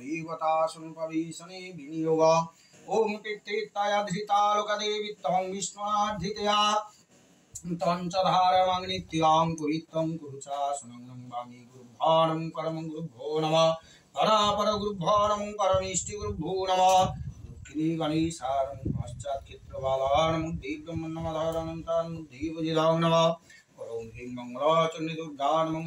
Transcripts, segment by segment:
देवतासनुपवीशने विनियोग ओम तीर्थाया धृतालोकदेवी त्वं विष्णुनाधितया तंचधारमं नित्यां कुरित्वं कुरुचासनं वामी गुरुभाणं परमं गुरुभ्यो नमः परापर गुरुभ्यो नमः परमेष्टि गुरुभ्यो नमः दुःखिनी गणेशानं पश्चात्क्षेत्रबालानं दिव्यमन्नमधारणं तान् देवजिदां नमः ओम ह्रीं मंगलाचरणी दुर्गा नमः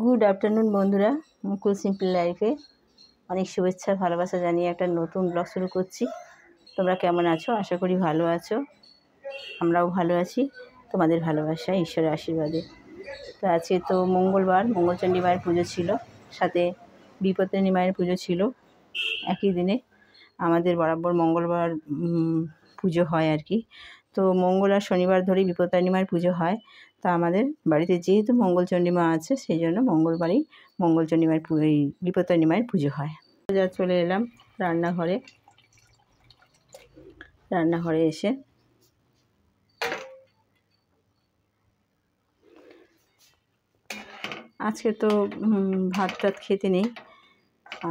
গুড আফটারনুন বন্ধুরা, মুকুল সিম্পল লাইফে অনেক শুভেচ্ছা ভালোবাসা জানিয়ে একটা নতুন ব্লগ শুরু করছি। তোমরা কেমন আছো? আশা করি ভালো আছো, আমরাও ভালো আছি তোমাদের ভালোবাসা ঈশ্বরের আশীর্বাদে। তো আজকে তো মঙ্গলবার, মঙ্গলচণ্ডী মায়ের পুজো ছিল, সাথে বিপত্তারিণী মায়ের পুজো ছিল একই দিনে। আমাদের বরাবর মঙ্গলবার পুজো হয় আর কি। তো মঙ্গল আর শনিবার ধরেই বিপত্তারিণী মায়ের পুজো হয়। তা আমাদের বাড়িতে যেহেতু মঙ্গলচণ্ডী মা আছে, সেই জন্য মঙ্গলবারই মঙ্গলচণ্ডী মায়ের বিপত্তারিণী মায়ের পুজো হয়। যা চলে এলাম রান্নাঘরে এসে আজকে তো ভাত টাত খেতে নেই,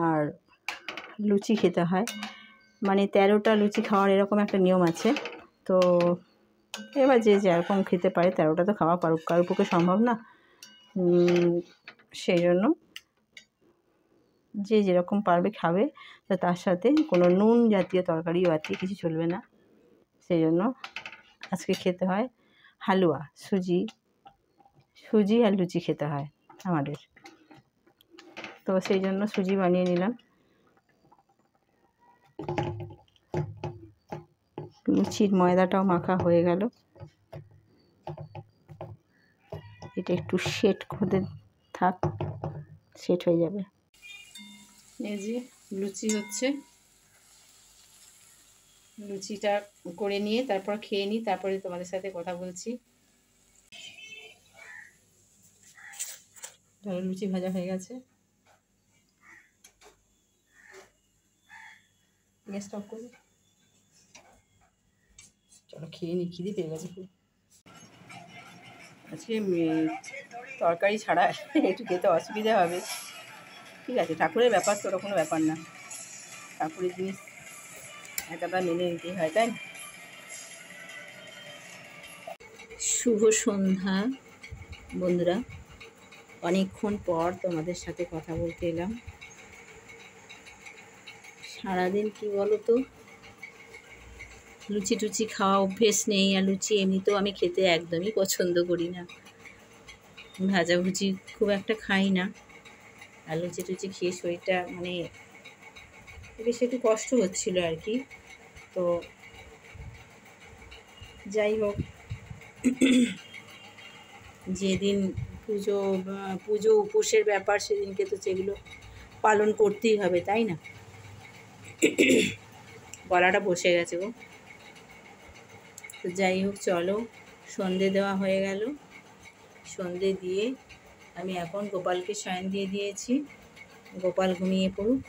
আর লুচি খেতে হয়, মানে 13টা লুচি খাওয়ার এরকম একটা নিয়ম আছে। তো এবার যে যেরকম খেতে পারে, 13টা তো খাওয়া কারোর পক্ষে সম্ভব না, সেই জন্য যে যেরকম পারবে খাবে। তো তার সাথে কোনো নুন জাতীয় তরকারি বাতি কিছু চলবে না, সেই জন্য আজকে খেতে হয় হালুয়া, সুজি আর লুচি খেতে হয় আমাদের। তো সেই জন্য সুজি বানিয়ে নিলাম। লুচির ময়দাটাও মাখা হয়ে গেল, এটা একটু সেট করে থাক, সেট হয়ে যাবে। এই যে লুচি হচ্ছে, লুচিটা করে নিয়ে তারপর খেয়ে নিই, তারপরে তোমাদের সাথে কথা বলছি। ধরো লুচি ভাজা হয়ে গেছে, গ্যাসটা অফ করবো। চলো খেয়ে নিই, খিদে পেয়ে গেছে খুব। আজকে তরকারি ছাড়া একটু খেতে অসুবিধা হবে, ঠিক আছে, ঠাকুরের ব্যাপার তো, ওটা কোনো ব্যাপার না, ঠাকুরের জিনিস একাটা মেনে নিতেই হয়, তাই। শুভ সন্ধ্যা বন্ধুরা, অনেকক্ষণ পর তোমাদের সাথে কথা বলতে এলাম। সারাদিন কি বলো তো, লুচি টুচি খাওয়া অভ্যেস নেই, আর লুচি এমনিতেও আমি খেতে একদমই পছন্দ করি না, ভাজাভুজি খুব একটা খাই না, আর লুচি টুচি খেয়ে শরীরটা মানে বেশ একটু কষ্ট হচ্ছিলো আর কি। তো যাই হোক, যেদিন পুজো উপোসের ব্যাপার, সেদিনকে তো সেগুলো পালন করতেই হবে, তাই না। গলাটা বসে গেছে গো। তো যাই হোক, চলো, সন্ধে দেওয়া হয়ে গেল। সন্ধে দিয়ে আমি এখন গোপালকে শয়ন দিয়ে দিয়েছি, গোপাল ঘুমিয়ে পড়ুক।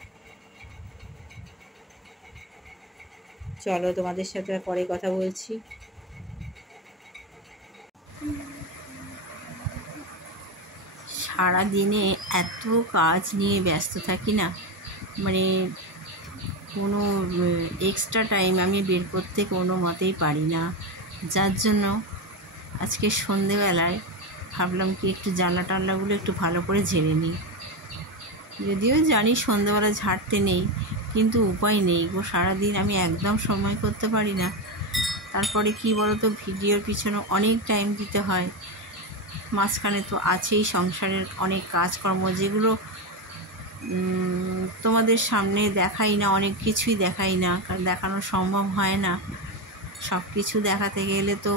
চলো তোমাদের সাথে পরে কথা বলছি। সারাদিনে এত কাজ নিয়ে ব্যস্ত থাকি না, মানে কোনো এক্সট্রা টাইম আমি বের করতে কোনো মতেই পারি না, যার জন্য আজকে সন্ধেবেলায় ভাবলাম কি একটু জানলা টানলাগুলো একটু ভালো করে ঝেড়ে নিই। যদিও জানি সন্ধেবেলা ঝাড়তে নেই, কিন্তু উপায় নেই গো, সারাদিন আমি একদম সময় করতে পারি না। তারপরে কি বলো তো, ভিডিওর পিছনে অনেক টাইম দিতে হয়, মাঝখানে তো আছেই সংসারের অনেক কাজকর্ম, যেগুলো তোমাদের সামনে দেখাই না, অনেক কিছুই দেখাই না, কারণ দেখানো সম্ভব হয় না। সব কিছু দেখাতে গেলে তো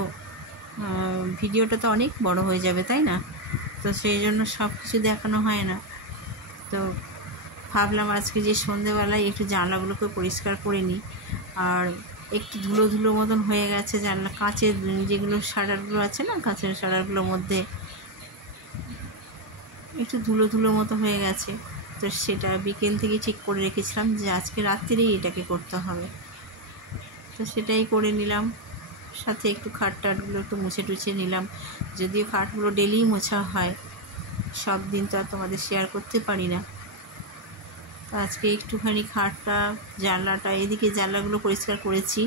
ভিডিওটা তো অনেক বড় হয়ে যাবে, তাই না। তো সেই জন্য সব কিছু দেখানো হয় না। তো ভাবলাম আজকে যে সন্ধেবেলায় একটু জানলাগুলোকে পরিষ্কার করে নিই। আর একটু ধুলো ধুলো মতন হয়ে গেছে জানলা, কাঁচের যেগুলো শাটারগুলো আছে না, কাঁচের শাটারগুলোর মধ্যে একটু ধুলো ধুলো মতো হয়ে গেছে। তো সেটা বিকেল থেকে ঠিক করে রেখেছিলাম যে আজকে রাত্রিরেই এটাকে করতে হবে। তো সেটাই করে নিলাম, সাথে একটু খাট টাটগুলো একটু মুছে টুছে নিলাম। যদিও খাটগুলো ডেলি মোছা হয়, সব দিন তো আর তোমাদের শেয়ার করতে পারি না। তো আজকে একটুখানি খাটটা, জানলাটা, এদিকে জানলাগুলো পরিষ্কার করেছি,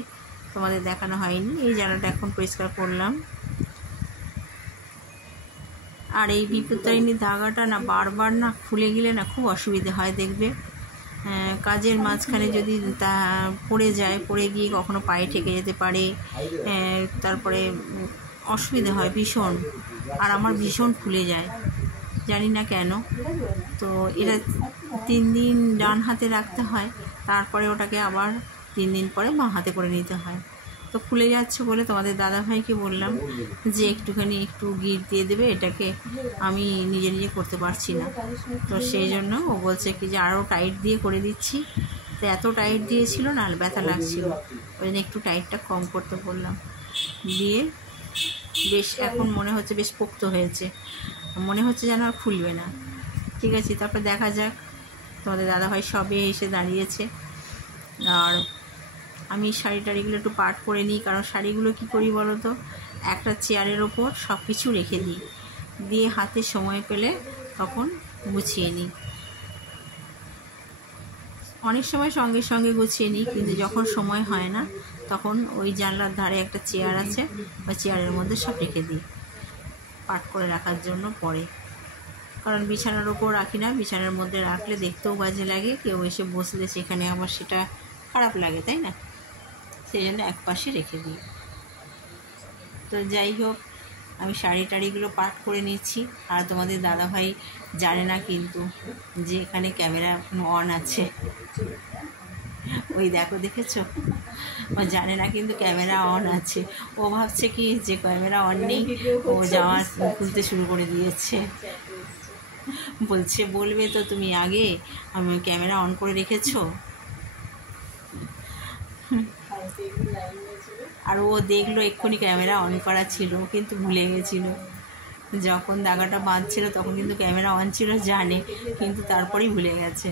তোমাদের দেখানো হয়নি। এই জানলাটা এখন পরিষ্কার করলাম। আর এই বিপত্তারিণী ধাগাটা না বারবার না খুলে গেলে না খুব অসুবিধে হয়, দেখবে। কাজের মাঝখানে যদি তা পড়ে যায়, পড়ে গিয়ে কখনো পায়ে ঠেকে যেতে পারে, তারপরে অসুবিধে হয় ভীষণ। আর আমার ভীষণ খুলে যায়, জানি না কেন। তো এটা 3 দিন ডান হাতে রাখতে হয়, তারপরে ওটাকে আবার 3 দিন পরে বাঁ হাতে করে নিতে হয়। তো খুলে যাচ্ছে বলে তোমাদের দাদাভাইকে বললাম যে একটু গিট দিয়ে দেবে, এটাকে আমি নিজে নিজে করতে পারছি না। তো সেই জন্য ও বলছে কি যে আরও টাইট দিয়ে করে দিচ্ছি। তো এত টাইট দিয়েছিল না, ব্যথা লাগছিল, ওই জন্য একটু টাইটটা কম করতে বললাম। দিয়ে বেশ এখন মনে হচ্ছে বেশ পোক্ত হয়েছে, মনে হচ্ছে যেন আর খুলবে না। ঠিক আছে, তারপর দেখা যাক। তোমাদের দাদাভাই সবে এসে দাঁড়িয়েছে। আর আমি শাড়ি টাড়িগুলো একটু পাট করে নিই, কারণ শাড়িগুলো কী করি বলো তো, একটা চেয়ারের ওপর সব কিছু রেখে দিই, দিয়ে হাতে সময় পেলে তখন গুছিয়ে নিই। অনেক সময় সঙ্গে সঙ্গে গুছিয়ে নিই, কিন্তু যখন সময় হয় না তখন ওই জানলার ধারে একটা চেয়ার আছে, ওই চেয়ারের মধ্যে সব রেখে দিই পাট করে রাখার জন্য পরে। কারণ বিছানার ওপর রাখি না, বিছানার মধ্যে রাখলে দেখতেও বাজে লাগে, কেউ এসে বসলে সেখানে আবার সেটা খারাপ লাগে, তাই না? সেই জন্য এক পাশে রেখে দিই। তো যাই হোক, আমি শাড়ি টাড়িগুলো পাট করে নিচ্ছি। আর তোমাদের দাদাভাই জানে না কিন্তু যে এখানে ক্যামেরা অন আছে। ওই দেখো, দেখেছো? ও জানে না কিন্তু ক্যামেরা অন আছে। ও ভাবছে কি যে ক্যামেরা অন নেই, ও জামা খুলতে শুরু করে দিয়েছে। বলবে তো তুমি আগে আমি ক্যামেরা অন করে রেখেছো। আর ও দেখলো এক্ষুনি ক্যামেরা অন করা ছিল, কিন্তু ভুলে গেছিলো। যখন দাগাটা বাঁধছিল তখন কিন্তু ক্যামেরা অন ছিল, জানে, কিন্তু তারপরেই ভুলে গেছে।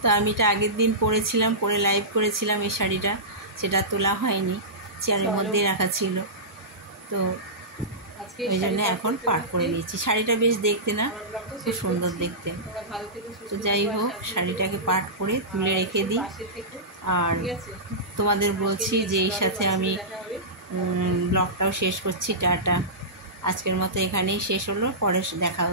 তো আমি এটা আগের দিন পরেছিলাম, পরে লাইভ করেছিলাম এই শাড়িটা, সেটা তোলা হয়নি, চেয়ারের মধ্যেই রাখা ছিল। তো ওই জন্য এখন পাট করে নিয়েছি। শাড়িটা বেশ দেখতে না খুব সুন্দর দেখতে। তো যাই হোক, শাড়িটাকে পাট করে তুলে রেখে দিই। আর তোমাদের বলছি যে এই সাথে আমি ব্লগটাও শেষ করছি। টাটা, আজকের মতো এখানেই শেষ হলো, পরে দেখা